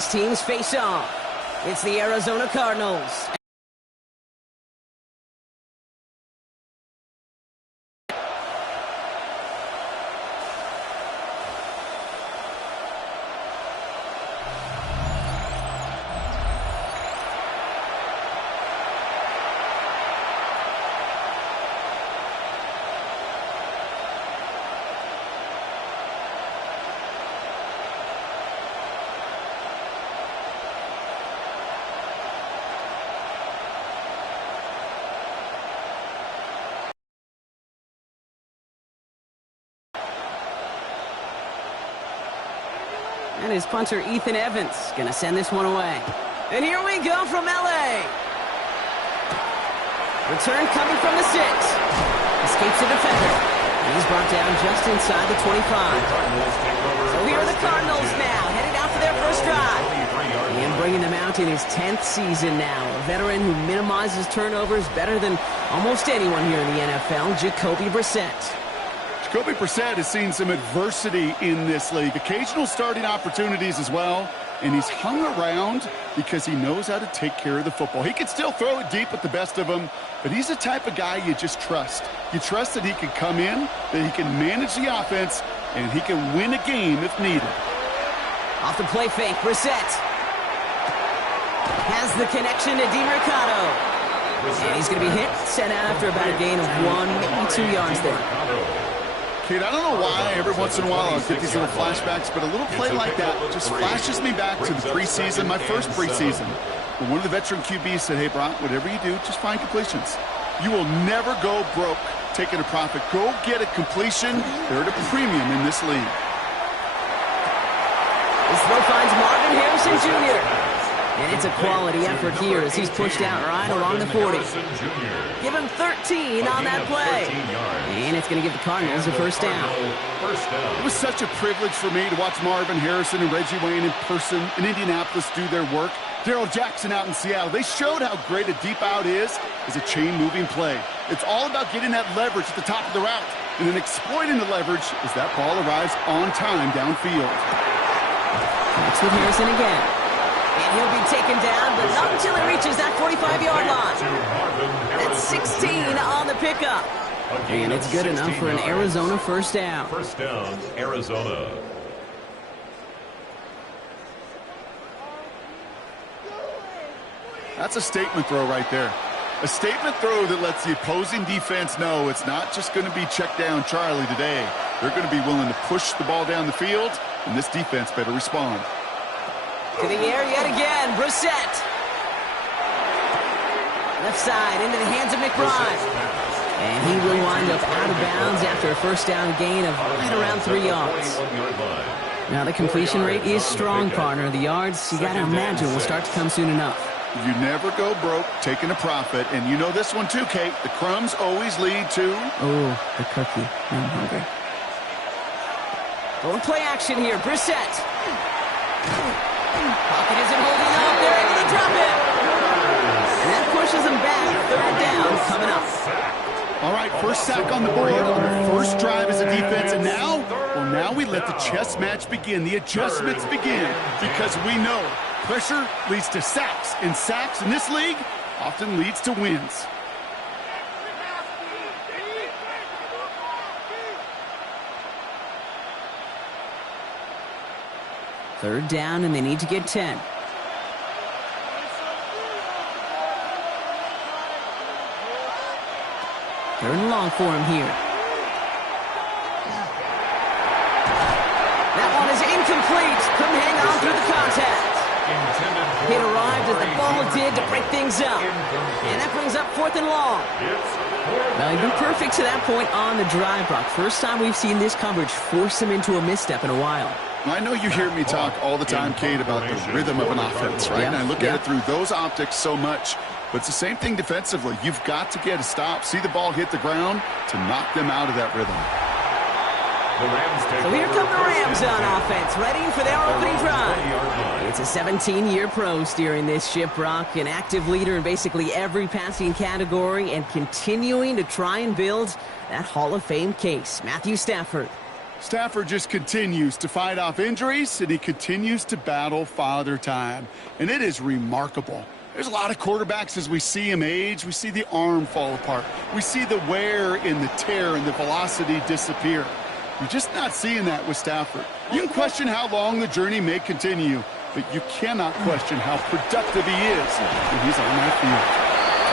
best teams face off. It's the Arizona Cardinals. And his punter, Ethan Evans, going to send this one away. And here we go from L.A. Return coming from the 6. Escapes the defender. And he's brought down just inside the 25. So here are the Cardinals now, headed out for their first drive. And bringing them out in his 10th season now. A veteran who minimizes turnovers better than almost anyone here in the NFL, Jacoby Brissett. Jacoby Brissett has seen some adversity in this league. Occasional starting opportunities as well. And he's hung around because he knows how to take care of the football. He can still throw it deep with the best of them, but he's the type of guy you just trust. You trust that he can come in, that he can manage the offense, and he can win a game if needed. Off the play fake, Brissett has the connection to DeMercado. And he's going to be hit, sent out after about a gain of 1, maybe 2 yards there. Kate, I don't know why every once in a while I'll get these little flashbacks, but a little play like that just flashes me back to the preseason, my first preseason. When one of the veteran QBs said, hey, Brock, whatever you do, just find completions. You will never go broke taking a profit. Go get a completion. They're at a premium in this league. This throw finds Marvin Harrison Jr. And it's a quality effort here as he's pushed out right along the 40. Give him 13 on that play. And it's going to give the Cardinals a first down. It was such a privilege for me to watch Marvin Harrison and Reggie Wayne in person in Indianapolis do their work. Darrell Jackson out in Seattle. They showed how great a deep out is as a chain-moving play. It's all about getting that leverage at the top of the route and then exploiting the leverage as that ball arrives on time downfield. That's with Harrison again. And he'll be taken down, but not until he reaches that 45-yard line. That's 16 on the pickup. And it's good enough for an Arizona first down. First down, Arizona. That's a statement throw right there. A statement throw that lets the opposing defense know it's not just going to be check down Charlie today. They're going to be willing to push the ball down the field, and this defense better respond. To the air yet again, Brissett. Left side into the hands of McBride. And he will wind up out of bounds after a first down gain of right around 3 yards. Now the completion rate is strong, partner. The yards, you got to imagine, will start to come soon enough. You never go broke taking a profit, and you know this one too, Kate. The crumbs always lead to... Oh, the cookie. I'm hungry. Going play action here, Brissett. Pocket isn't holding up. They're able to drop it. And that pushes them back. Third down coming up. All right, first sack on the board on our first drive as a defense. And now, well, now we let the chess match begin. The adjustments begin because we know pressure leads to sacks. And sacks in this league often leads to wins. Third down, and they need to get 10. Third and long for him here. That one is incomplete. Couldn't hang on through the contact. It arrived as the ball did to break things up. And that brings up 4th and long. Well, he'd been perfect to that point on the drive, Brock. First time we've seen this coverage force him into a misstep in a while. I know you hear me talk all the time, Kate, about the rhythm of an offense, right? Yeah, and I look at it through those optics so much. But it's the same thing defensively. You've got to get a stop, see the ball hit the ground to knock them out of that rhythm. So here come the Rams on offense, ready for their opening drive. It's a 17-year pro steering this ship, Brock, an active leader in basically every passing category and continuing to try and build that Hall of Fame case. Matthew Stafford. Stafford just continues to fight off injuries, and he continues to battle Father Time. And it is remarkable. There's a lot of quarterbacks as we see him age. We see the arm fall apart. We see the wear in the tear and the velocity disappear. You're just not seeing that with Stafford. You can question how long the journey may continue, but you cannot question how productive he is when he's on that field.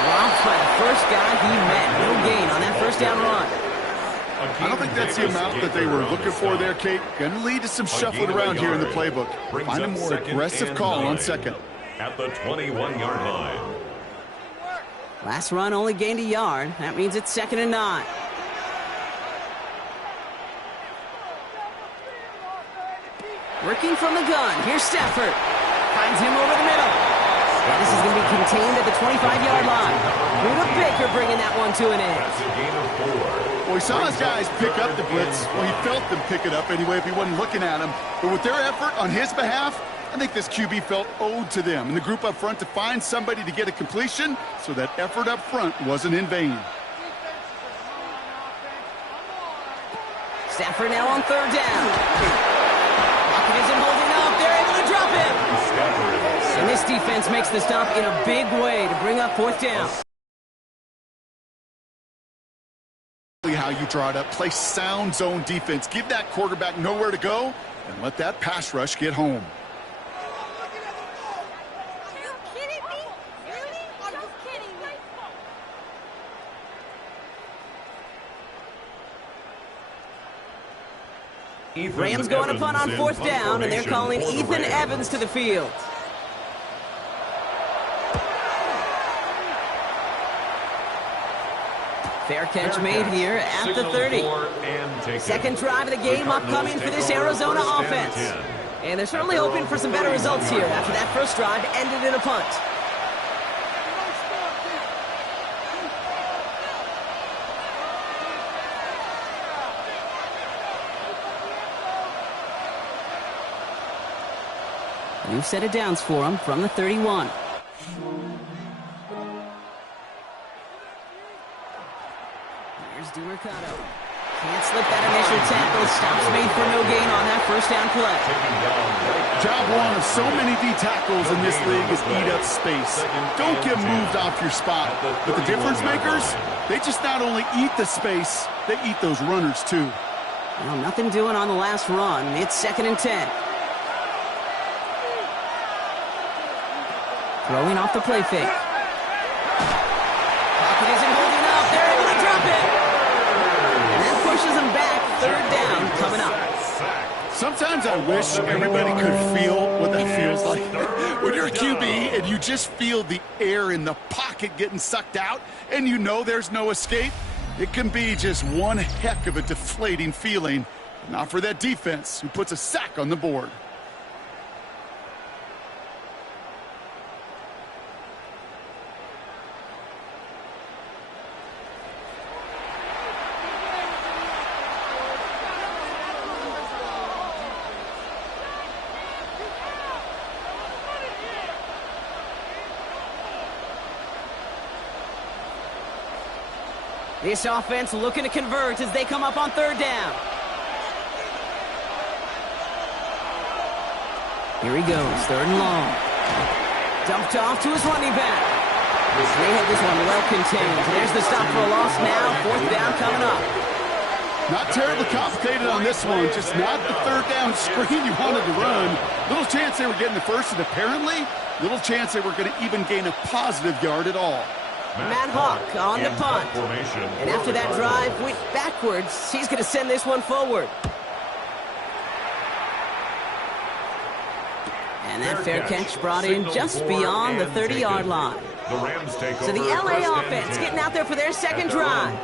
Dropped by the first guy he met. No gain on that first down run. I don't think that's the amount that they were looking for there, Kate. Going to lead to some shuffling around here in the playbook. Find a more aggressive call on second. At the 21-yard line. Last run only gained a yard. That means it's 2nd and 9. Working from the gun. Here's Stafford. Finds him over the middle. And this is going to be contained at the 25-yard line. Buda Baker bringing that one to an end. That's a gain of 4. Well, he saw his guys pick up the blitz. Well, he felt them pick it up anyway if he wasn't looking at him. But with their effort on his behalf, I think this QB felt owed to them and the group up front to find somebody to get a completion, so that effort up front wasn't in vain. Stafford now on 3rd down. Pocket isn't holding up. They're able to drop him. And this defense makes the stop in a big way to bring up 4th down. How you draw it up. Play sound zone defense. Give that quarterback nowhere to go and let that pass rush get home. Are you kidding me? Really? Are you kidding me? Rams going to punt on 4th down, and they're calling Ethan Evans to the field. Fair catch made here at the 30. Second drive of the game upcoming for this Arizona offense. And they're certainly hoping for some better results here after that first drive ended in a punt. New set of downs for him from the 31. Mercado. Can't slip that initial tackle. Stops made for no gain on that first down play. Job one of so many D tackles in this league is eat up space. Don't get moved off your spot. But the difference makers, they just not only eat the space, they eat those runners too. Well, nothing doing on the last run. It's 2nd and 10. Throwing off the play fake. Pocket isn't holding up. They're able to drop it. Pushes him back. 3rd down coming up. Sometimes I wish everybody could feel what that feels like. When you're a QB and you just feel the air in the pocket getting sucked out and you know there's no escape, it can be just one heck of a deflating feeling. Not for that defense who puts a sack on the board. This offense looking to convert as they come up on 3rd down. Here he goes, 3rd and long. Dumped off to his running back. They had this one well contained. There's the stop for a loss now. 4th down coming up. Not terribly complicated on this one. Just not the 3rd down screen you wanted to run. Little chance they were getting the first, and apparently little chance they were going to even gain a positive yard at all. Matt Hawk on the punt. And after that drive went backwards, he's going to send this one forward. And that fair catch brought in just beyond the 30-yard line. So the LA offense getting out there for their second drive.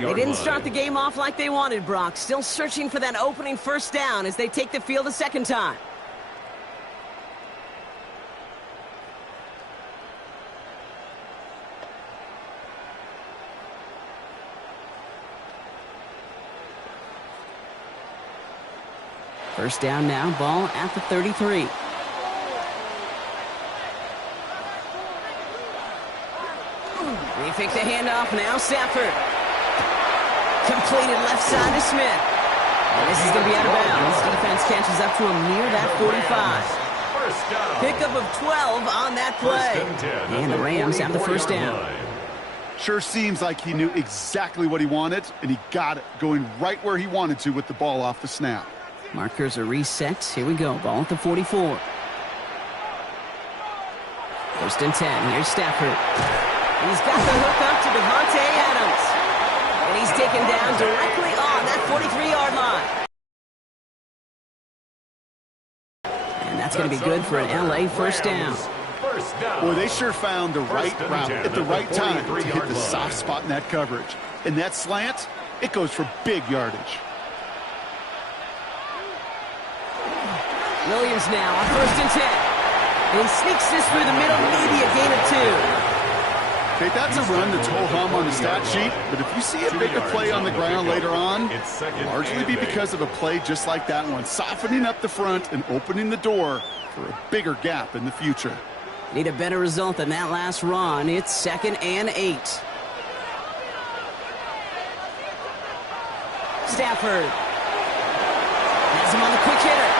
They didn't start the game off like they wanted, Brock. Still searching for that opening first down as they take the field a second time. First down now, ball at the 33. They fake the handoff now, Stafford. Completed left side to Smith. And this is going to be out of bounds. Defense catches up to him near that 45. Pickup of 12 on that play. And the Rams have the first down. Sure seems like he knew exactly what he wanted, and he got it, going right where he wanted to with the ball off the snap. Markers are reset. Here we go. Ball at the 44. First and 10. Here's Stafford. He's got the hook up to Devontae Adams. And he's taken down directly on that 43-yard line. And that's going to be good for an LA first down. Boy, they sure found the right route at the right time to hit the soft spot in that coverage. And that slant, it goes for big yardage. Williams now on first and 10. And he sneaks this through the middle, maybe a gain of 2. Okay, that's a run that's ho-hum on the stat sheet, but if you see a bigger play on the ground later on, it'll largely be because of a play just like that one, softening up the front and opening the door for a bigger gap in the future. Need a better result than that last run. It's 2nd and 8. Stafford has him on the quick hitter.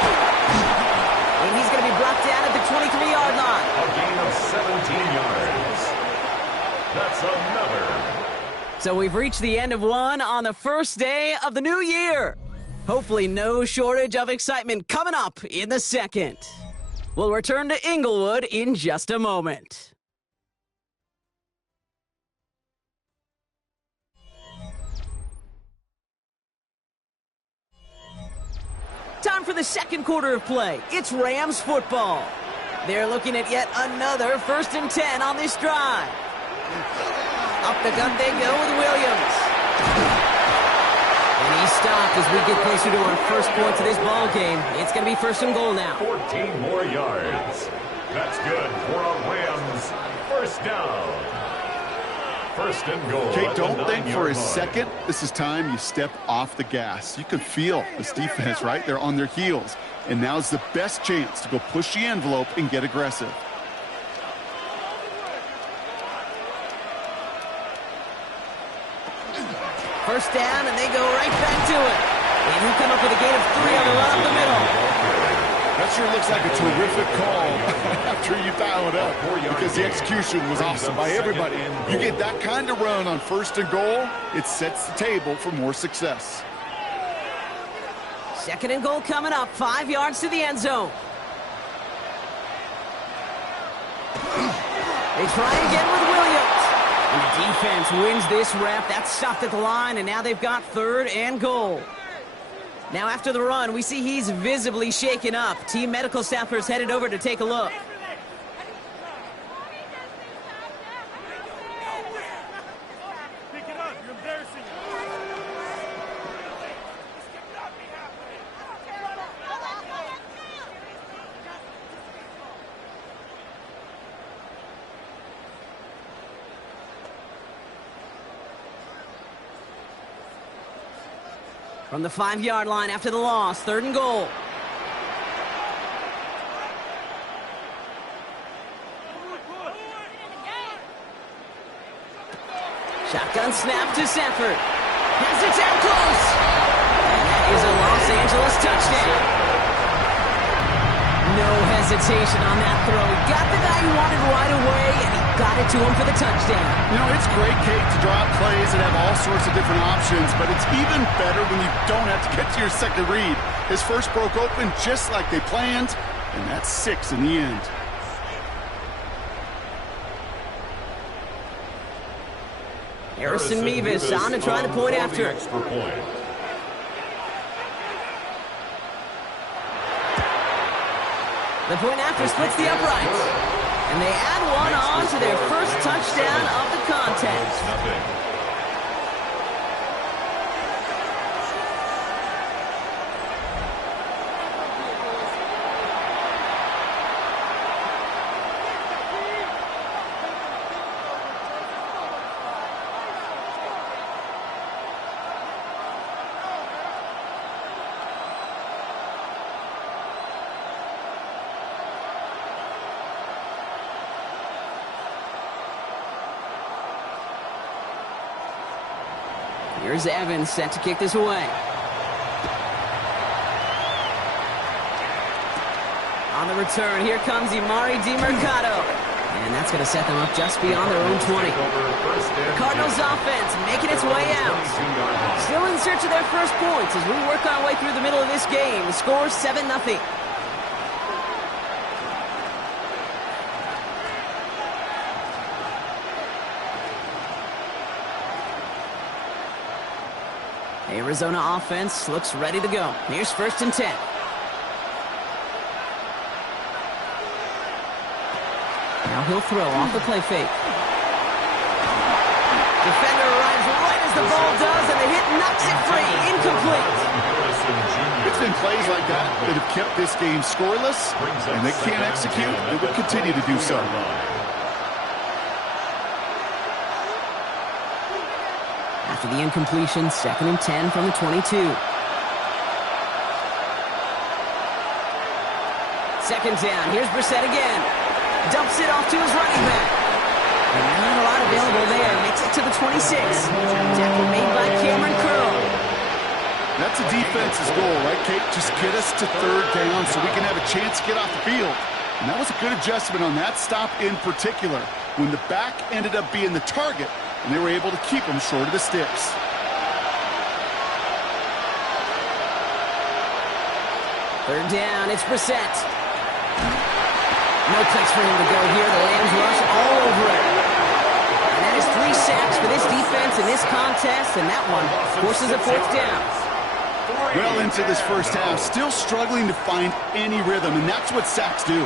And he's going to be brought down at the 23-yard line. A gain of 17 yards. That's another. So we've reached the end of one on the first day of the new year. Hopefully no shortage of excitement coming up in the second. We'll return to Inglewood in just a moment. Time for the second quarter of play. It's Rams football. They're looking at yet another 1st and 10 on this drive. Up the gut they go with Williams. And he's stopped as we get closer to our first points of this ball game. It's going to be 1st and goal now. 14 more yards. That's good for a Rams first down. 1st and goal. Okay, don't think for a second this is time you step off the gas. You can feel this defense, right? They're on their heels. And now's the best chance to go push the envelope and get aggressive. First down, and they go right back to it. And he come up with a gain of 3 on the run up the middle. That sure looks like a terrific call after you dial it up, because the execution was awesome by everybody. You get that kind of run on 1st and goal, it sets the table for more success. 2nd and goal coming up, 5 yards to the end zone. They try again with Williams. And the defense wins this rep. That's stopped at the line, and now they've got 3rd and goal. Now after the run, we see he's visibly shaken up. Team medical staffers headed over to take a look. Pick it up. You're embarrassing. From the 5-yard line after the loss, 3rd and goal. Shotgun snap to Stafford. Has it down close. And that is a Los Angeles touchdown. No hesitation on that throw. He got the guy he wanted right away, and he got it to him for the touchdown. You know, it's great, Kate, to draw up plays and have all sorts of different options, but it's even better when you don't have to get to your second read. His first broke open just like they planned, and that's 6 in the end. Harrison Mevis on to try the point after. Extra point. The point after splits the uprights. And they add one on to their first touchdown of the contest. Nothing. Here's Evans set to kick this away. On the return, here comes Imari DiMercato. And that's going to set them up just beyond their own 20. Cardinals offense making its way out. Still in search of their first points as we work our way through the middle of this game. The score 7-0. Arizona offense looks ready to go. Here's 1st and 10. Now he'll throw off the play fake. Defender arrives right as the ball does, and the hit knocks it free. Incomplete. It's been plays like that that have kept this game scoreless, and they can't execute. They will continue to do so. After the incompletion, 2nd and 10 from the 22. 2nd down. Here's Brissett again. Dumps it off to his running back. And not a lot available there. Makes it to the 26. Tackle made by Cameron Curl. That's a defense's goal, right, Kate? Just get us to 3rd down so we can have a chance to get off the field. And that was a good adjustment on that stop in particular, when the back ended up being the target, and they were able to keep him short of the sticks. Third down, it's Brissett. No place for him to go here. The Rams rush all over it. And that is 3 sacks for this defense in this contest, and that one forces a 4th down. Well into this first half, still struggling to find any rhythm, and that's what sacks do.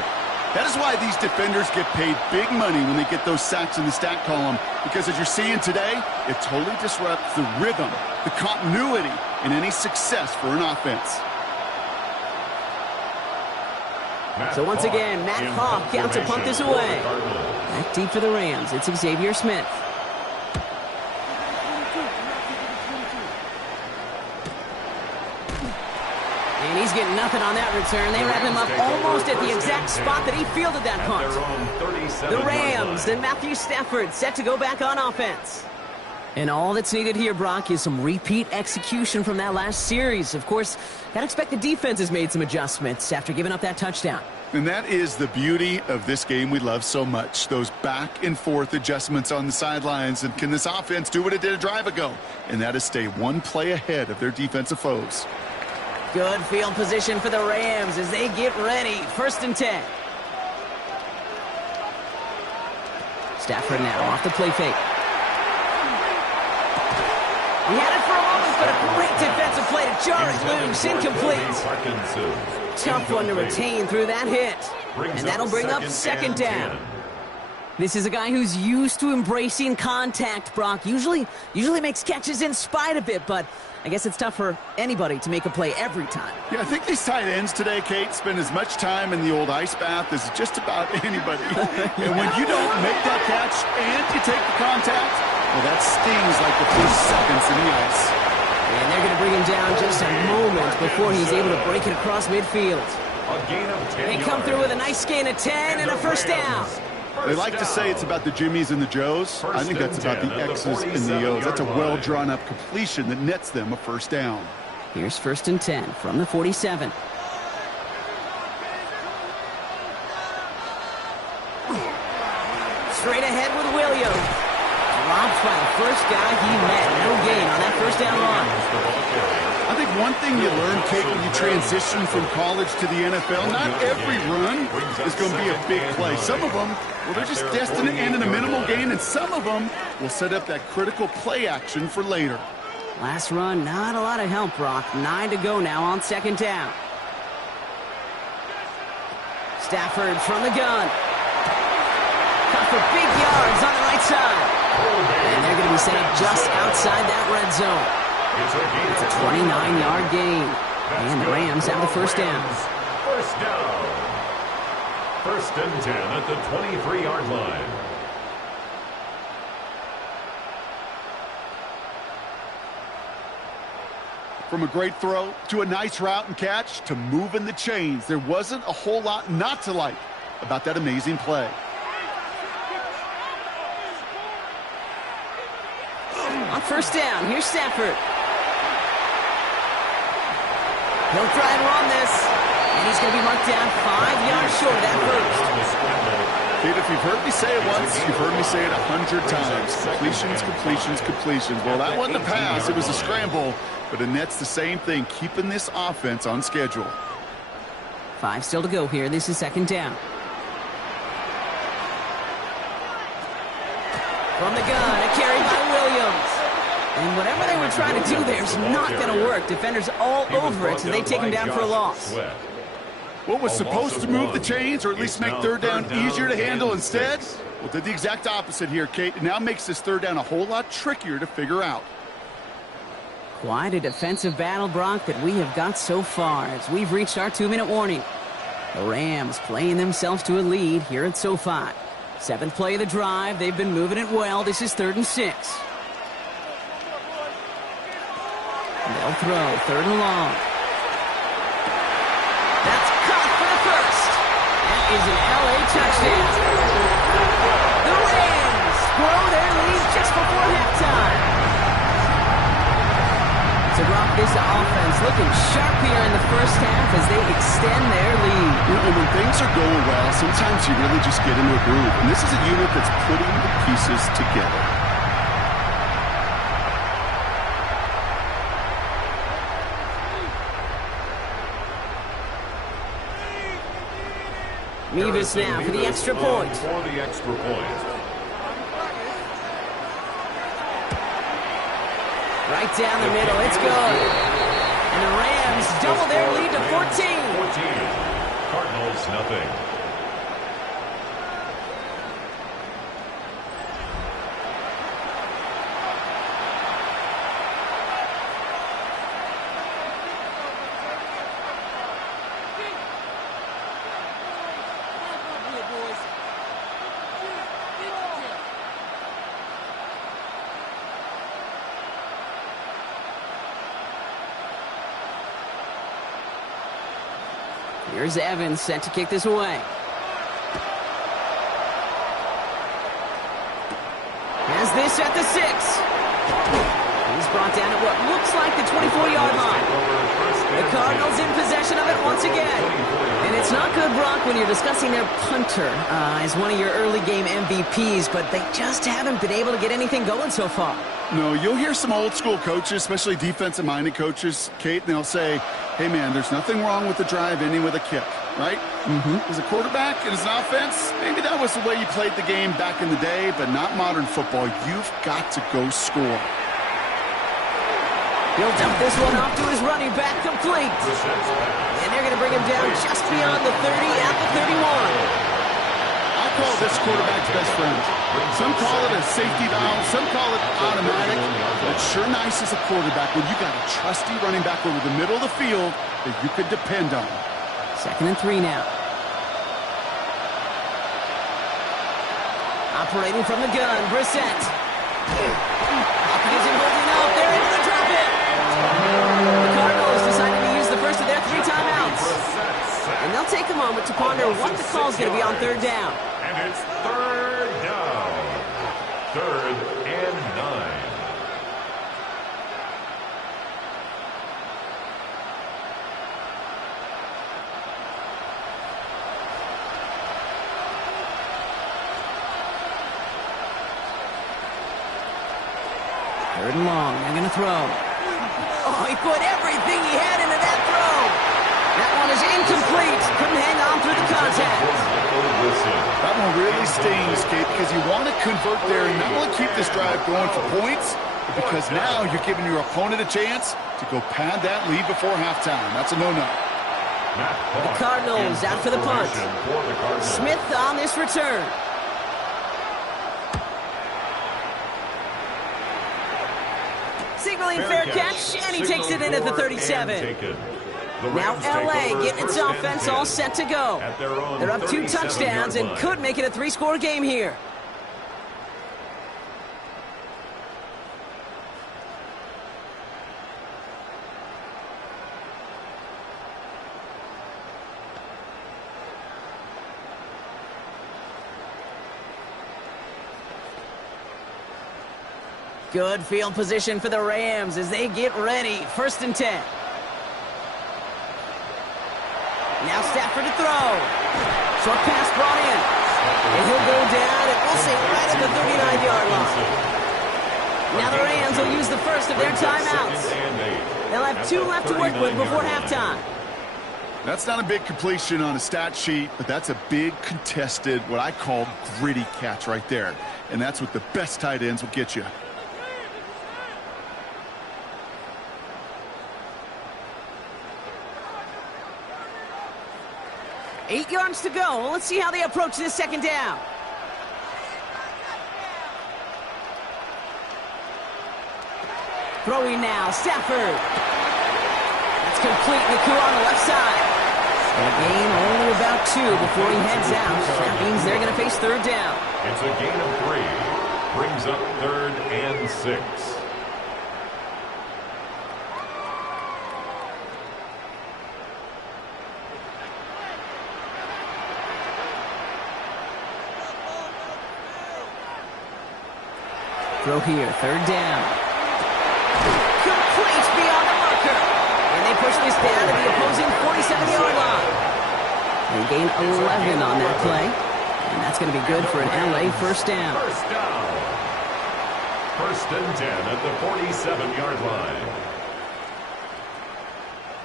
That is why these defenders get paid big money when they get those sacks in the stat column, because as you're seeing today, it totally disrupts the rhythm, the continuity, and any success for an offense. So once again, Matt Hawk out to punt this away. Back deep for the Rams, it's Xavier Smith. And he's getting nothing on that return. They wrap him up almost at the exact spot that he fielded that punt. The Rams and Matthew Stafford set to go back on offense. And all that's needed here, Brock, is some repeat execution from that last series. Of course, gotta expect the defense has made some adjustments after giving up that touchdown. And that is the beauty of this game we love so much, those back and forth adjustments on the sidelines. And can this offense do what it did a drive ago? And that is stay one play ahead of their defensive foes. Good field position for the Rams as they get ready. 1st and 10. Stafford now off the play fake. He had it for a moment, but a great defensive play to jar it loose. Incomplete. Tough one to retain through that hit. And that'll bring up 2nd down. This is a guy who's used to embracing contact, Brock. Usually makes catches in spite of it, but I guess it's tough for anybody to make a play every time. Yeah, I think these tight ends today, Kate, spend as much time in the old ice bath as just about anybody. And when you don't make that catch and you take the contact, well, that stings like the first seconds in the ice. And they're going to bring him down just a moment before he's able to break it across midfield. They come through with a nice gain of 10 and a 1st down. They like to say it's about the Jimmies and the Joes. I think that's about the X's and the O's. That's a well-drawn-up completion that nets them a 1st down. Here's 1st and 10 from the 47. Straight ahead with Williams. Dropped by the first guy he met. No gain on that 1st down run. I think one thing you learn, Kate, when you transition from college to the NFL, not every run is going to be a big play. Some of them, well, they're just destined to end in a minimal gain, and some of them will set up that critical play action for later. Last run, not a lot of help, Brock. 9 to go now on 2nd down. Stafford from the gun. Caught for big yards on the right side. And they're going to be set up just outside that red zone. It's a 29-yard gain. And the Rams have the 1st down. 1st down. 1st and 10 at the 23-yard line. From a great throw to a nice route and catch to moving the chains, there wasn't a whole lot not to like about that amazing play. On 1st down, here's Stafford. He'll try and run this. And he's going to be marked down 5 yards short of that first. Kate, if you've heard me say it once, you've heard me say it 100 times. Completions, completions, completions. Well, that wasn't a pass. It was a scramble. But Annette's the same thing, keeping this offense on schedule. 5 still to go here. This is second down. From the gun, a carry by Williams. And whatever they were trying to do there is not going to work. Defenders all over it, so they take him down for a loss. What was supposed to move the chains, or at least make third down easier to handle instead? Well, did the exact opposite here, Kate. It now makes this third down a whole lot trickier to figure out. Quite a defensive battle, Brock, that we have got so far as we've reached our 2-minute warning. The Rams playing themselves to a lead here at SoFi. 7th play of the drive. They've been moving it well. This is 3rd and 6. They'll throw 3rd and long. That's caught for the first. That is an LA touchdown. The Rams grow their lead just before halftime. So Brock, this offense looking sharp here in the first half as they extend their lead. You know, when things are going well, sometimes you really just get into a groove. And this is a unit that's putting the pieces together. Mevis now for the extra point. For the extra point. Right down the middle, it's good. And the Rams double their lead to 14. 14. Cardinals, nothing. Here's Evans set to kick this away. Has this at the 6. He's brought down at what looks like the 24-yard line. The Cardinals in possession of it once again. And it's not good, Brock, when you're discussing their punter as one of your early game MVPs, but they just haven't been able to get anything going so far. No, you'll hear some old school coaches, especially defensive-minded coaches, Kate, and they'll say, hey, man, there's nothing wrong with the drive ending with a kick, right? As a quarterback and as an offense, maybe that was the way you played the game back in the day, but not modern football. You've got to go score. He'll dump this one off to his running back, complete. And they're going to bring him down just beyond the 30 at the 31. I call this quarterback's best friend. Some call it a safety valve, some call it automatic, but it's sure nice as a quarterback when you got a trusty running back over the middle of the field that you could depend on. 2nd and 3 now. Operating from the gun, Brissett. Hopkins isn't holding up. They're able to drop it. The Cardinals decided to use the first of their 3 timeouts. And they'll take a moment to ponder what the call is going to be on 3rd down. And it's 3rd down. 3rd and 9. Third and long. They're going to throw. Oh, he put everything he had into that throw. That one is incomplete. Couldn't hang on through the contact. That one really stings, Kate, because you want to convert there and not only keep this drive going for points, but because now you're giving your opponent a chance to go pad that lead before halftime. That's a no-no. The Cardinals out for the punt. Smith on this return. Signaling fair catch, and he takes it in at the 37. Now LA getting its offense all set to go. They're up 2 touchdowns and could make it a 3-score game here. Good field position for the Rams as they get ready. 1st and 10. Now Stafford to throw. Short pass brought in. And he'll go down, and we'll say right at the 39-yard line. Now the Rams will use the first of their timeouts. They'll have 2 left to work with before halftime. That's not a big completion on a stat sheet, but that's a big contested, what I call gritty catch right there. And that's what the best tight ends will get you. Eight yards to go. Let's see how they approach this second down. Throwing now, Stafford. That's complete. Naku on the left side. And a gain only about 2 before he heads out. That means they're going to face third down. It's a gain of 3. Brings up 3rd and 6. Throw here, third down. Complete beyond the marker. And they push this down to the opposing 47-yard line. They gain 11 on that play. And that's going to be good for an LA first down. First down. 1st and 10 at the 47-yard line.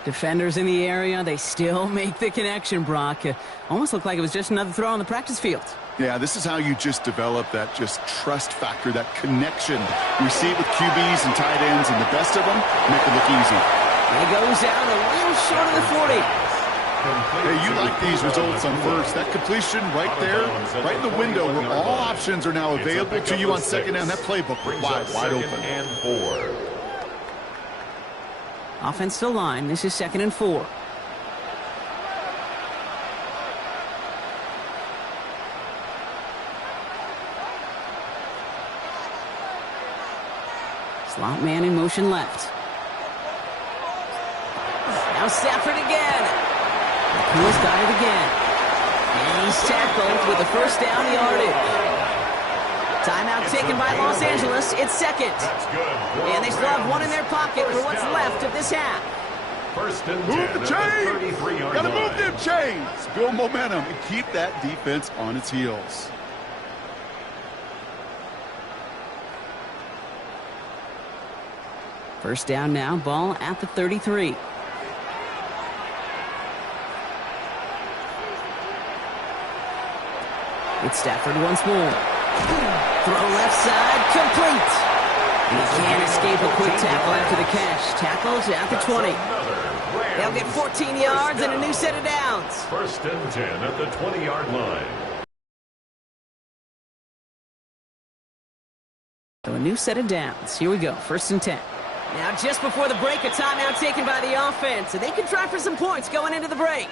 Defenders in the area, they still make the connection, Brock. Almost looked like it was just another throw on the practice field. Yeah, this is how you just develop that just trust factor, that connection. You see it with QBs and tight ends, and the best of them make it look easy. And it goes down a little short of the 40. Hey, you like these results on first. That completion right there, right in the window where all options are now available to you on second down. That playbook wide open. And 4. Offense to line. This is 2nd and 4. Slot man in motion left. Now Stafford again. Nakua's got it again. And he's tackled with the first down yardage. Timeout taken by Los Angeles. It's 2nd. That's good. And they still have 1 in their pocket for what's left of this half. 1st and 10 Move the at the chains! 33-yard Gotta line. move them chains! Build momentum and keep that defense on its heels. First down now, ball at the 33. It's Stafford once more. Throw left side, complete. And he can't escape a quick tackle after the catch. Tackles at the 20. They'll get 14 yards and a new set of downs. 1st and 10 at the 20-yard line. So a new set of downs. Here we go, 1st and 10. Now just before the break, a timeout taken by the offense. So they can try for some points going into the break.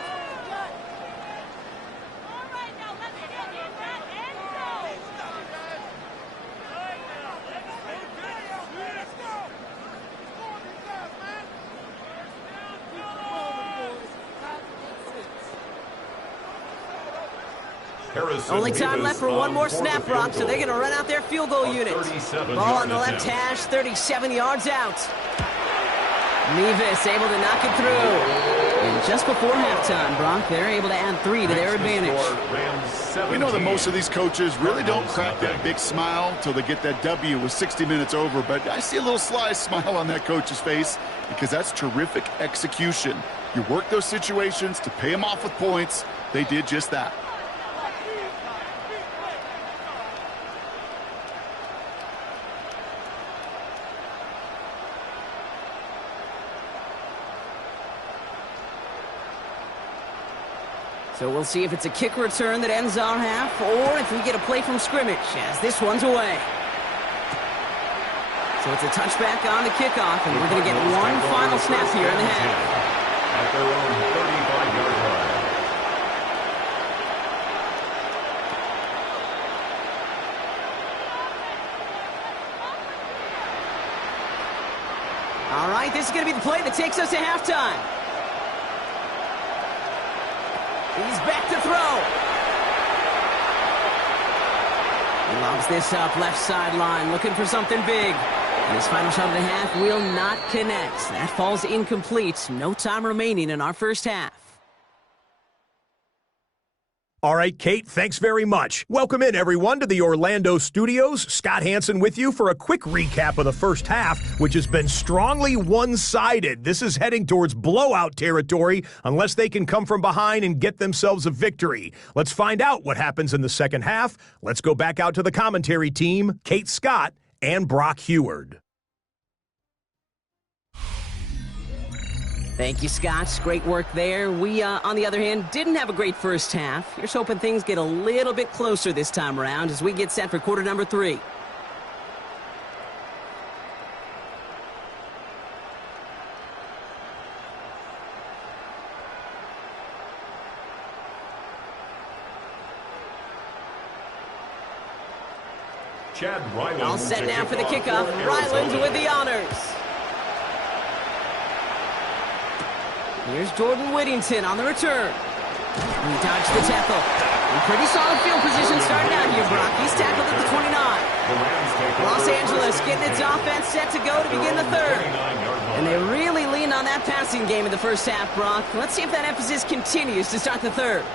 Only time left for one more snap, Brock, so they're going to run out their field goal unit. Ball on the left hash, 37 yards out. Nevis able to knock it through. And just before halftime, Brock, they're able to add 3 to their advantage. We know that most of these coaches really don't crack that big smile till they get that W with 60 minutes over, but I see a little sly smile on that coach's face because that's terrific execution. You work those situations to pay them off with points. They did just that. So we'll see if it's a kick return that ends our half, or if we get a play from scrimmage, as this one's away. So it's a touchback on the kickoff, and we're going to get one final snap here in the half. At their own 35-yard line. All right, this is going to be the play that takes us to halftime. He's back to throw. He lobs this up, left sideline, looking for something big. And his final shot of the half will not connect. That falls incomplete. No time remaining in our first half. All right, Kate, thanks very much. Welcome in, everyone, to the Orlando studios. Scott Hansen with you for a quick recap of the first half, which has been strongly one-sided. This is heading towards blowout territory unless they can come from behind and get themselves a victory. Let's find out what happens in the second half. Let's go back out to the commentary team, Kate Scott and Brock Heward. Thank you, Scott. Great work there. We, on the other hand, didn't have a great first half. Here's hoping things get a little bit closer this time around as we get set for quarter number 3. Chad Ryland. All set now for the kickoff. Ryland with the honors. Here's Jordan Whittington on the return. He dodged the tackle. In pretty solid field position starting out here, Brock. He's tackled at the 29. Los Angeles getting its offense set to go to begin the third. And they really leaned on that passing game in the first half, Brock. Let's see if that emphasis continues to start the third.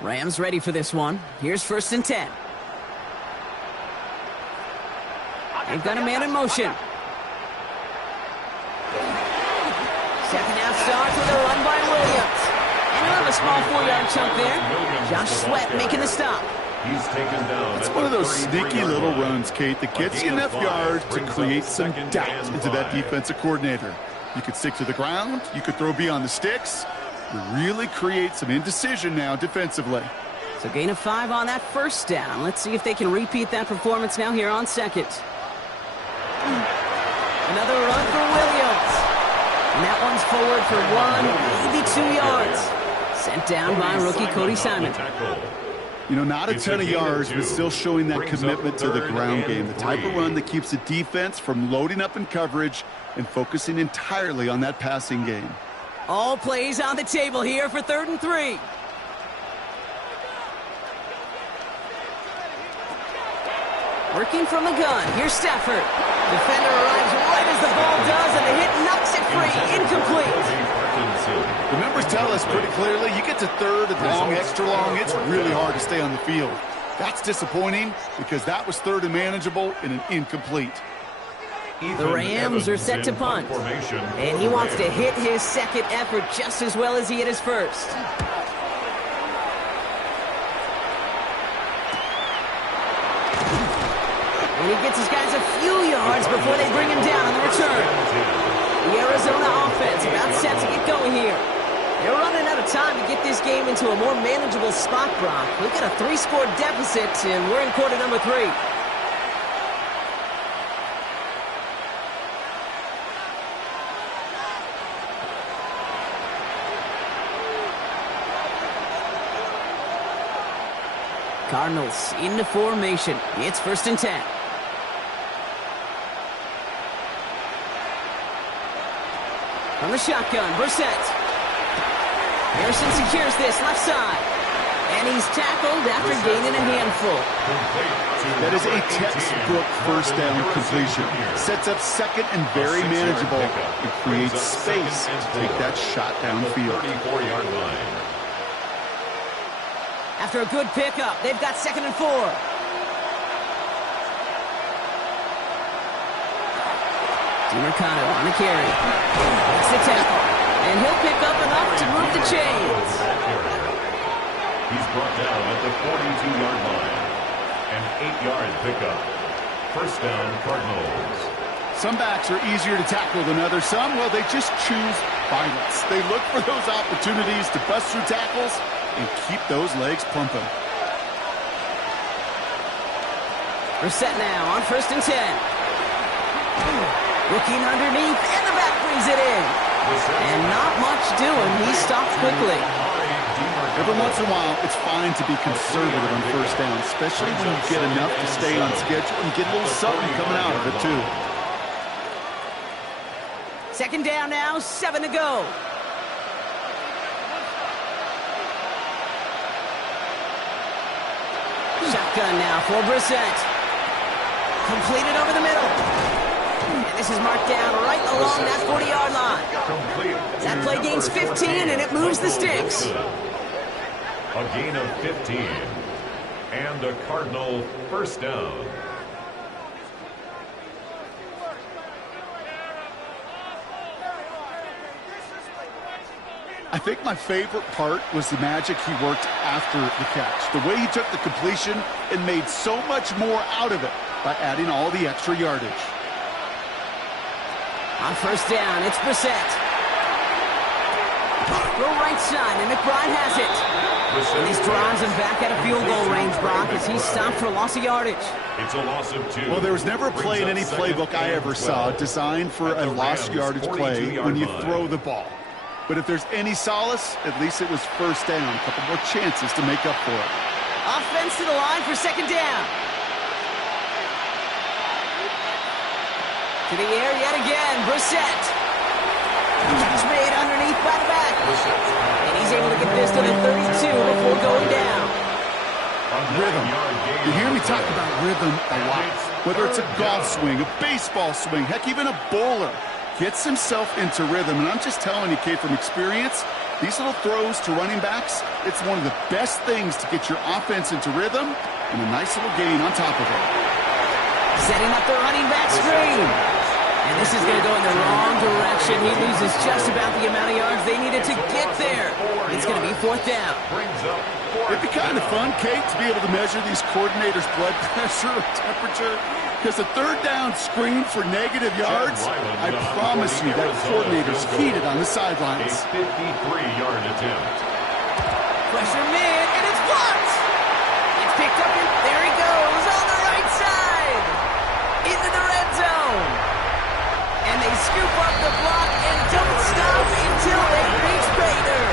Rams ready for this one. Here's 1st and 10. They've got a man in motion. Second half starts with a run by Williams. And he'll have a small 4-yard chunk there. Josh Sweat making the stop. He's taken down. It's one of those sneaky little runs, Kate, that gets you enough yards to create some doubt into that defensive coordinator. You could stick to the ground. You could throw beyond the sticks. You really create some indecision now defensively. So gain of 5 on that first down. Let's see if they can repeat that performance now here on second. Another run for Williams. And that one's forward for 1, maybe 2 yards. Sent down by rookie Cody Simon. You know, not a ton of yards, but still showing that commitment to the ground game. The type of run that keeps the defense from loading up in coverage and focusing entirely on that passing game. All plays on the table here for 3rd and 3. Working from the gun. Here's Stafford. Defender arrives right as the ball does, and the hit knocks it free. Incomplete. The numbers tell us pretty clearly, you get to 3rd and long, extra long, it's really hard to stay on the field. That's disappointing because that was 3rd and manageable and an incomplete. The Rams are set to punt, and he wants to hit his second effort just as well as he hit his first. And he gets his guys a few yards before they bring him down on the return. The Arizona offense about set to get going here. They're running out of time to get this game into a more manageable spot, Brock. We've got a 3-score deficit, and we're in quarter number 3. Cardinals into formation. It's 1st and 10. From the shotgun, Brissett. Harrison secures this left side. And he's tackled after gaining a handful. That is a textbook first down completion. Sets up second and very manageable. It creates space to take that shot downfield. After a good pickup, they've got 2nd and 4. DiMercado on the carry. Makes the tackle. And he'll pick up enough to move the chains. He's brought down at the 42-yard line. An 8-yard pickup. 1st down, Cardinals. Some backs are easier to tackle than others. Some, well, they just choose violence. They look for those opportunities to bust through tackles and keep those legs pumping. We're set now on 1st and 10. Looking underneath, and the back brings it in. And not much doing. He stopped quickly. Every once in a while, it's fine to be conservative on 1st down, especially when you get enough to stay on schedule and get a little something coming out of it, too. 2nd down now, 7 to go. shotgun now for Brissett. Completed over the middle. And this is marked down right along that 40-yard line. That play gains 15, and it moves the sticks. A gain of 15. And a Cardinal first down. I think my favorite part was the magic he worked after the catch. The way he took the completion and made so much more out of it by adding all the extra yardage. On first down, it's Brissett. Go right side, and McBride has it. And he's drives him back out of field goal range, Brock, as he's stopped for a loss of yardage. It's a loss of 2. Well, there was never a play in any playbook I ever saw designed for a lost yardage play when you throw the ball. But if there's any solace, at least it was first down. A couple more chances to make up for it. Offense to the line for second down. To the air yet again, Brissett. Catch made underneath by the back. And he's able to get this to the 32 before going down. Rhythm. You hear me talk about rhythm a lot. Whether it's a golf swing, a baseball swing, heck, even a bowler. Gets himself into rhythm, and I'm just telling you, Kate, from experience, these little throws to running backs, it's one of the best things to get your offense into rhythm, and a nice little gain on top of it. Setting up the running back screen. And this is going to go in the wrong direction. He loses just about the amount of yards they needed to get there. It's going to be fourth down. It'd be kind of fun, Kate, to be able to measure these coordinators' blood pressure or temperature. Because a third down screen for negative yards, I promise you that coordinator's heated on the sidelines. A 53-yard attempt. Pressure mid, and it's blocked. It's picked up, and there he goes on the right side. Into the red zone. And they scoop up the block and don't stop until they reach Bader.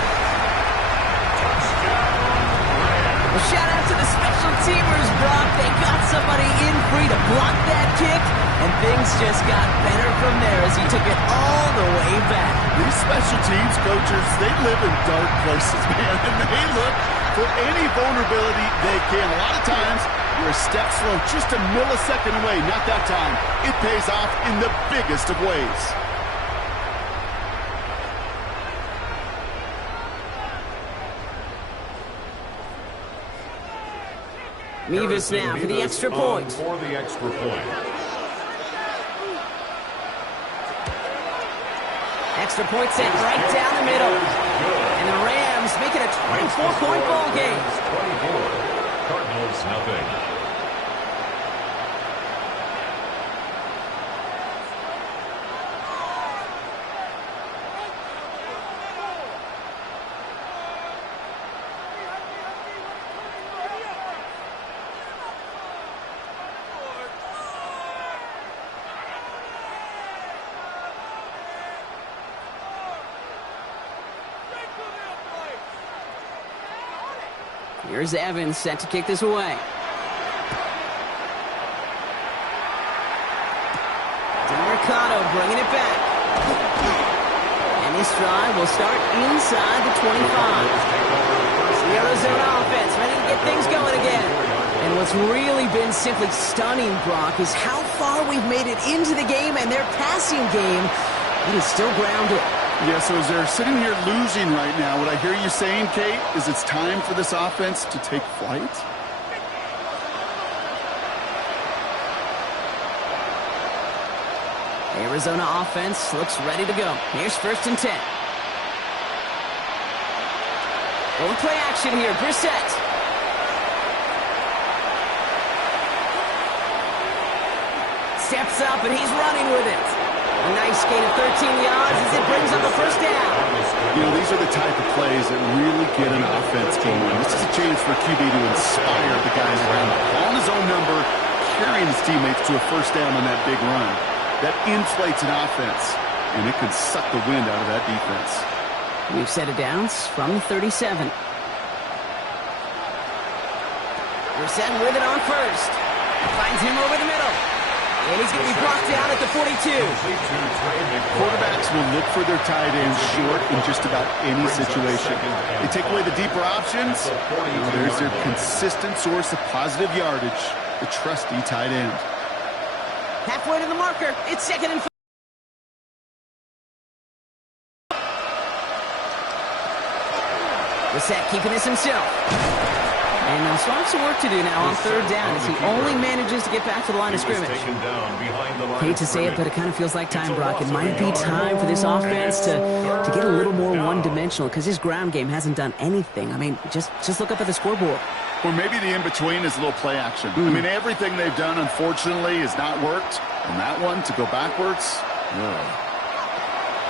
A shout out to the special teamers, Brock. They got somebody in free to block that kick, and things just got better from there as he took it all the way back. These special teams coaches, they live in dark places, man, and they look for any vulnerability they can. A lot of times, you're a step slow, just a millisecond away. Not that time. It pays off in the biggest of ways. Mevis now for the extra point. For the extra point. Extra point sent right down the middle. And the Rams make it a 24-point ball game. 24. Cardinals nothing. Here's Evans set to kick this away. DeMarcado bringing it back. And this drive will start inside the 25. The Arizona offense ready to get things going again. And what's really been simply stunning, Brock, is how far we've made it into the game, and their passing game, it is still grounded. Yeah, so as they're sitting here losing right now, what I hear you saying, Kate, is it's time for this offense to take flight? Arizona offense looks ready to go. Here's first and 10. Full play action here. Brissett. Steps up, and he's running with it. A nice gain of 13 yards as it brings up a first down. You know, these are the type of plays that really get an offense going. This is a chance for QB to inspire the guys around him. Calling his own number, carrying his teammates to a first down on that big run. That inflates an offense, and it could suck the wind out of that defense. We've set it down from the 37. Brissett with it on first. Finds him over the middle. And he's going to be brought down at the 42. Quarterbacks will look for their tight ends short in just about any situation. They take away the deeper options. Now there's their consistent source of positive yardage, the trusty tight end. Halfway to the marker. It's 2nd and 5. Brissett keeping this himself. And now still have some work to do now on 3rd down as he only manages to get back to the line of scrimmage. Hate to say it, but it kind of feels like time, Brock. It might be time for this offense to get a little more one-dimensional because his ground game hasn't done anything. I mean, just look up at the scoreboard. Or maybe the in-between is a little play action. I mean, everything they've done, unfortunately, has not worked. And that one, to go backwards, no.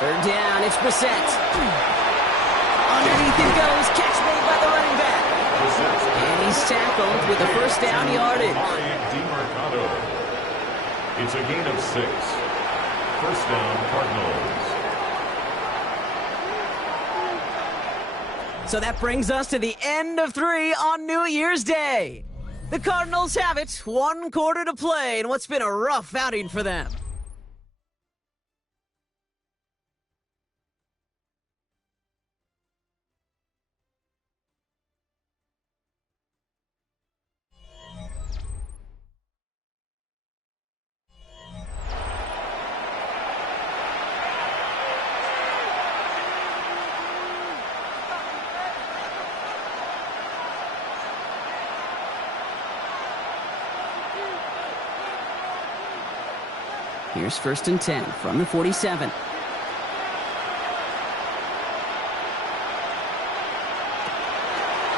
3rd down, it's Brissett. Underneath it goes, catch made by the running back. And he's tackled with the 1st down yardage. It's a gain of 6. 1st down, Cardinals. So that brings us to the end of 3 on New Year's Day. The Cardinals have it, 1 quarter to play in what's been a rough outing for them. Here's 1st and 10 from the 47.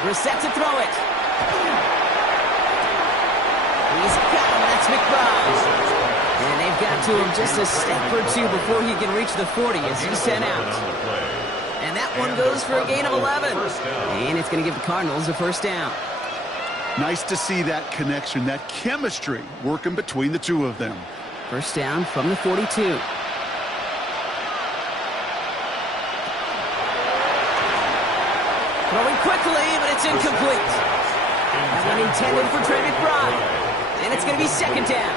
Brissett to throw it. He's got him. That's McBride. And they've got to him just a step or 2 before he can reach the 40 as he's sent out. And that one goes for a gain of 11. And it's going to give the Cardinals a 1st down. Nice to see that connection, that chemistry working between the two of them. 1st down from the 42. Throwing quickly, but it's incomplete. That one intended for Trey McBride. And it's going to be 2nd down.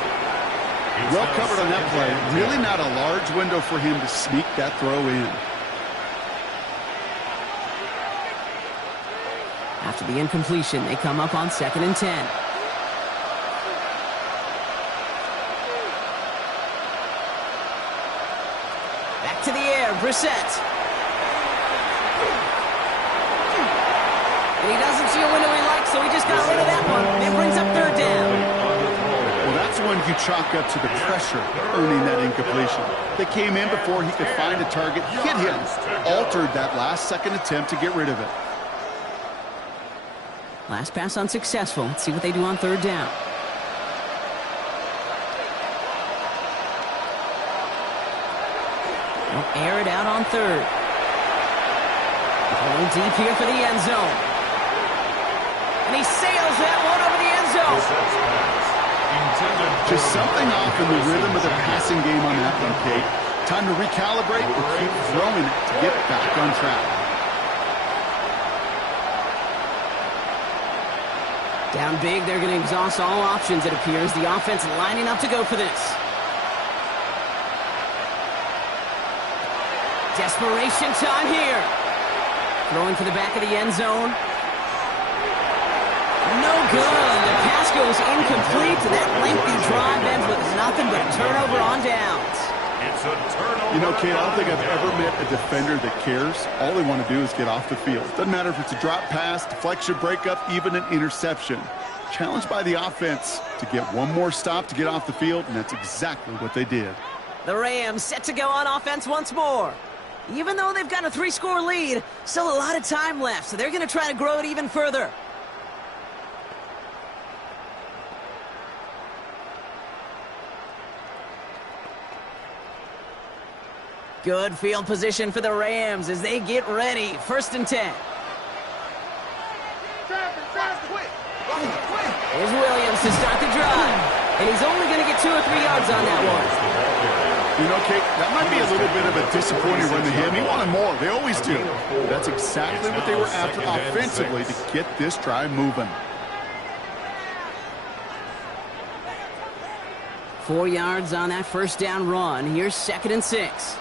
Well covered on that play. Really not a large window for him to sneak that throw in. After the incompletion, they come up on 2nd and 10. To the air, Brissett. And he doesn't see a window he likes, so he just got rid of that one. It brings up 3rd down. Well, that's one you chalk up to the pressure earning that incompletion. They came in before he could find a target, hit him, altered that last-second attempt to get rid of it. Last pass unsuccessful. Let's see what they do on 3rd down. They'll air it out on 3rd. Going deep here for the end zone. And he sails that one over the end zone. Just something off in the rhythm of the passing game on that one, Kate. Time to recalibrate and keep throwing it to get back on track. Down big, they're going to exhaust all options, it appears. The offense lining up to go for this. Desperation time here. Throwing for the back of the end zone. No good. The pass goes incomplete. That lengthy drive ends with nothing but a turnover on downs. It's a turnover. You know, Kate, I don't think I've ever met a defender that cares. All they want to do is get off the field. Doesn't matter if it's a drop pass, deflection, breakup, even an interception. Challenged by the offense to get one more stop to get off the field, and that's exactly what they did. The Rams set to go on offense once more. Even though they've got a 3-score lead, still a lot of time left, so they're going to try to grow it even further. Good field position for the Rams as they get ready. 1st and 10. Here's Williams to start the drive. And he's only going to get 2 or 3 yards on that one. You know, Kate, that might be a little bit of a disappointing run to him. He wanted more. They always do. That's exactly what they were after offensively to get this drive moving. 4 yards on that first down run. Here's 2nd and 6.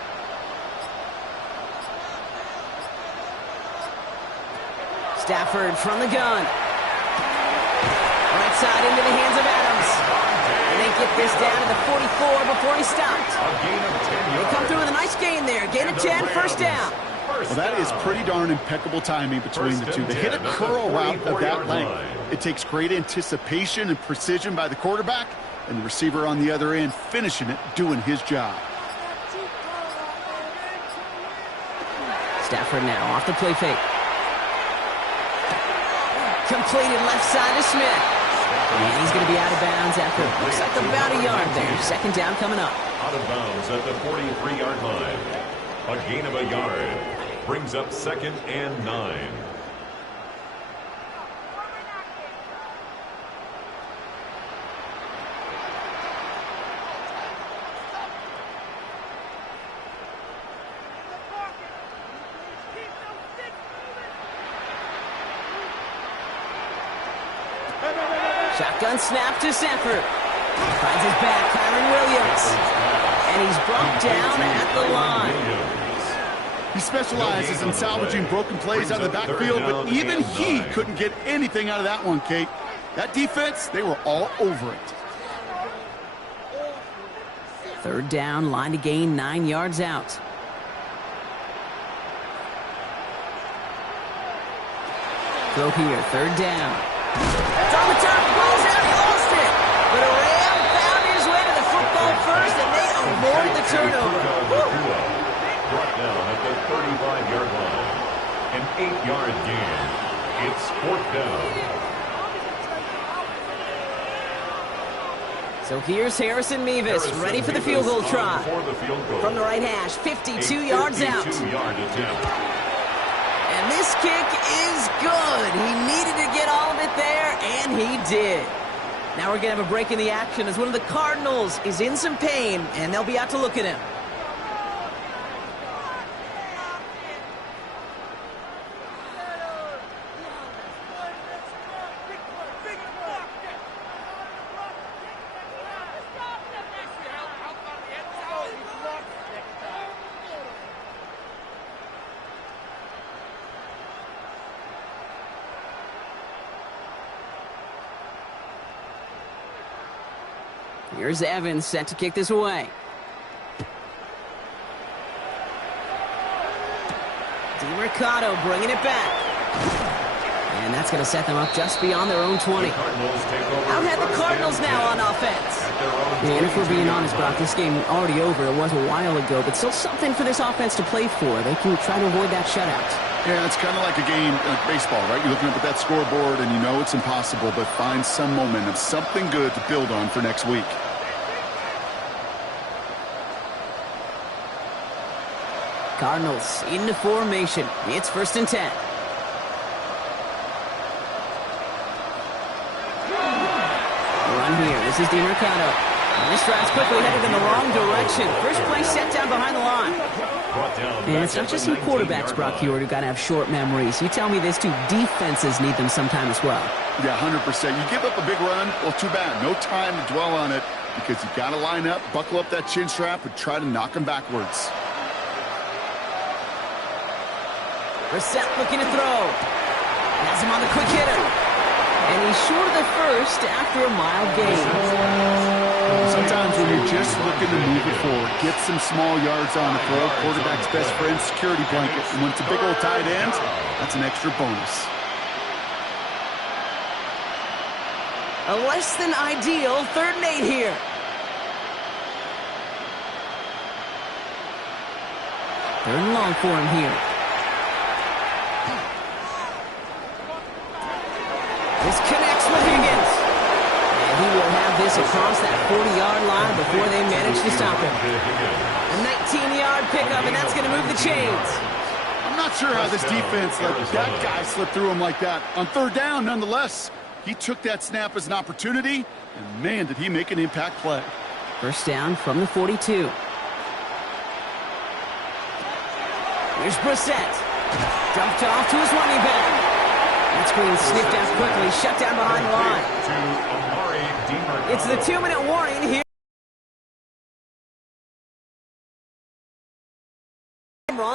Stafford from the gun. Right side into the hands of Adams. And they get this down to the 44 before he stopped. They come through with a nice gain there. Gain of 10, first down. Well, that is pretty darn impeccable timing between the two. They hit a curl route of that length. It takes great anticipation and precision by the quarterback, and the receiver on the other end finishing it, doing his job. Stafford now off the play fake. Completed left side to Smith. And he's going to be out of bounds after, looks like about a yard there. 2nd down coming up. Out of bounds at the 43-yard line. A gain of a yard. Brings up 2nd and 9. Shotgun snap to Stafford. Finds his back, Kyron Williams. And he's brought down at the line. He specializes in salvaging broken plays out of the backfield, but even he couldn't get anything out of that one, Kate. That defense, they were all over it. 3rd down, line to gain 9 yards out. Throw here, 3rd down. It's on the top, ball's out, he lost it. But a Ram found his way to the football first, and they avoid the turnover. Brought down at the 35-yard line. An 8-yard gain. It's 4th down. So here's Harrison Mevis, ready for the field goal try. From the right hash, 52 yards out. And this kick is good. He needed to get all of it there, and he did. Now we're going to have a break in the action as one of the Cardinals is in some pain, and they'll be out to look at him. Here's Evans set to kick this away. DiMercato bringing it back. And that's going to set them up just beyond their own 20. Out had the Cardinals now on offense. And if we're being honest, Brock, this game already over. It was a while ago, but still something for this offense to play for. They can try to avoid that shutout. Yeah, it's kind of like a game like baseball, right? You're looking up at that scoreboard, and you know it's impossible, but find some momentum, something good to build on for next week. Cardinals into formation. It's 1st and 10. Run here. This is DiMercato. And this drive's quickly headed in the wrong direction. First play set down behind the line. And it's not just some quarterbacks, Brock Hewitt, who got to have short memories. You tell me this too, defenses need them sometime as well. Yeah, 100%. You give up a big run, well, too bad. No time to dwell on it because you got to line up, buckle up that chin strap, and try to knock them backwards. Brissett looking to throw. Has him on the quick hitter. And he's short of the first after a mild gain. Sometimes when you're just looking to move it forward, get some small yards on the throw, quarterback's best friend, security blanket. And when it's a big old tight end, that's an extra bonus. A less than ideal 3rd and 8 here. Third and long for him here. This connects with Higgins. And he will have this across that 40-yard line before they manage to stop him. A 19-yard pickup, and that's going to move the chains. I'm not sure how this defense let that guy slip through him like that. On 3rd down, nonetheless, he took that snap as an opportunity, and man, did he make an impact play. First down from the 42. Here's Brissett. Dumped off to his running back. That screen snipped out quickly, shut down behind the line. It's the 2-minute warning here.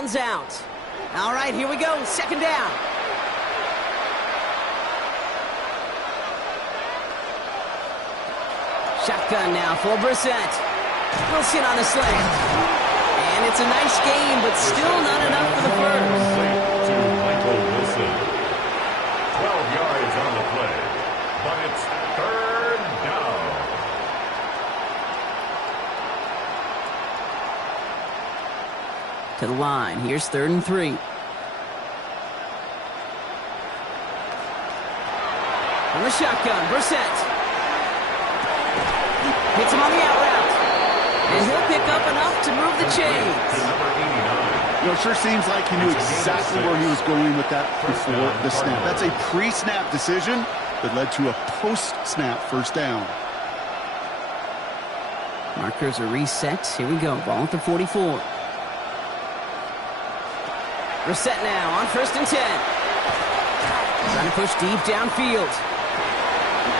one's out. All right, here we go. Second down. Shotgun now for Brissett. Wilson on the slant. And it's a nice game, but still not enough for the first. To Michael Wilson. 12 yards on the play, but it's third down. To the line. Here's 3rd and 3. From the shotgun, Brissett. Hits him on the out route. And he'll pick up enough to move the chains. You know, it sure seems like he knew exactly where he was going with that before the snap. That's a pre-snap decision that led to a post-snap first down. Markers are reset. Here we go. Ball at the 44. Reset now on 1st and 10. Trying to push deep downfield.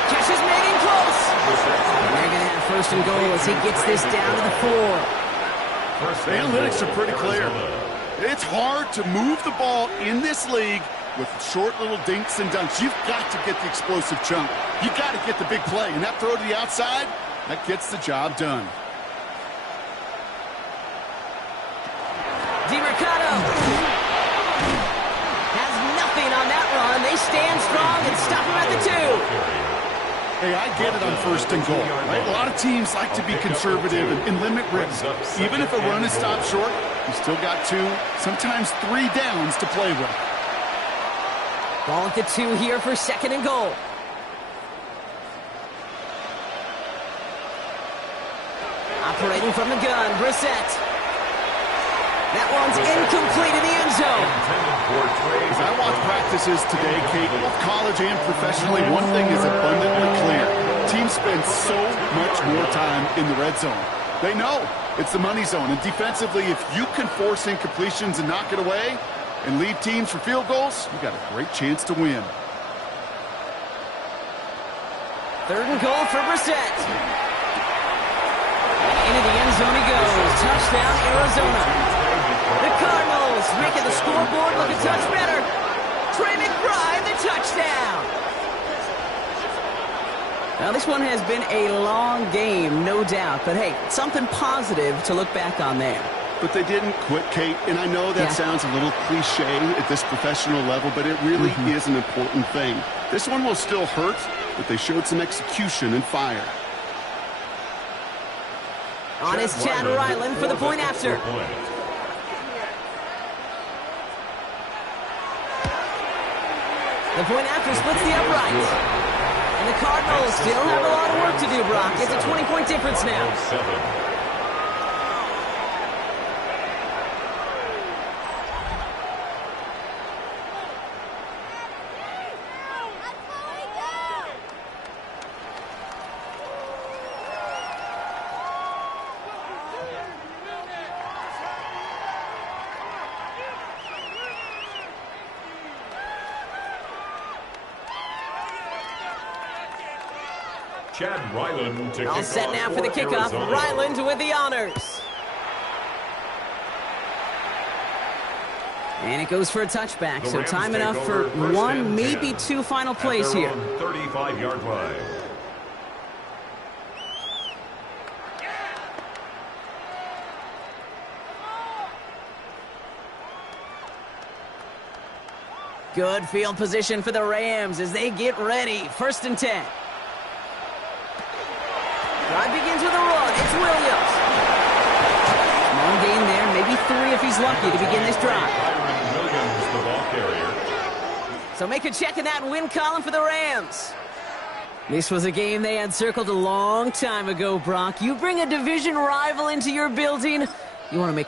Catch is made in close. And they're going to have 1st and goal as he gets this down to the 4. The analytics are pretty clear. It's hard to move the ball in this league with short little dinks and dunks. You've got to get the explosive chunk. You've got to get the big play. And that throw to the outside, that gets the job done. DiMercato has nothing on that run. They stand strong and stop him at the 2. Hey, I get it on 1st and goal, right? A lot of teams like to be conservative and limit risk. Even if a run is stopped short, you still got 2, sometimes 3 downs to play with. Ball at the 2 here for 2nd and goal. Operating from the gun, Brissett. That one's incomplete in the end zone. As I watch practices today, Kate, both college and professionally, one thing is abundantly clear. Teams spend so much more time in the red zone. They know it's the money zone. And defensively, if you can force incompletions and knock it away and lead teams for field goals, you got a great chance to win. 3rd and goal for Brissett. Into the end zone he goes. Touchdown, Arizona. The Cardinals making the scoreboard look a touch better. Trey McBride, the touchdown. Now, this one has been a long game, no doubt. But, hey, something positive to look back on there. But they didn't quit, Kate. And I know that sounds a little cliche at this professional level, but it really is an important thing. This one will still hurt, but they showed some execution and fire. On is Chad Ryland for the point after. The point after splits the uprights. And the Cardinals still have a lot of work to do, Brock. It's a 20-point difference now. Chad Ryland to All set now for the kickoff. Arizona. Ryland with the honors. And it goes for a touchback, so time enough for 1, maybe 2 final plays here. 35-yard line. Good field position for the Rams as they get ready. 1st and 10. Drive begins with a run. It's Williams. Small gain there, maybe 3 if he's lucky to begin this drive. Williams, the ball carrier. So make a check in that win column for the Rams. This was a game they had circled a long time ago, Brock. You bring a division rival into your building, you want to make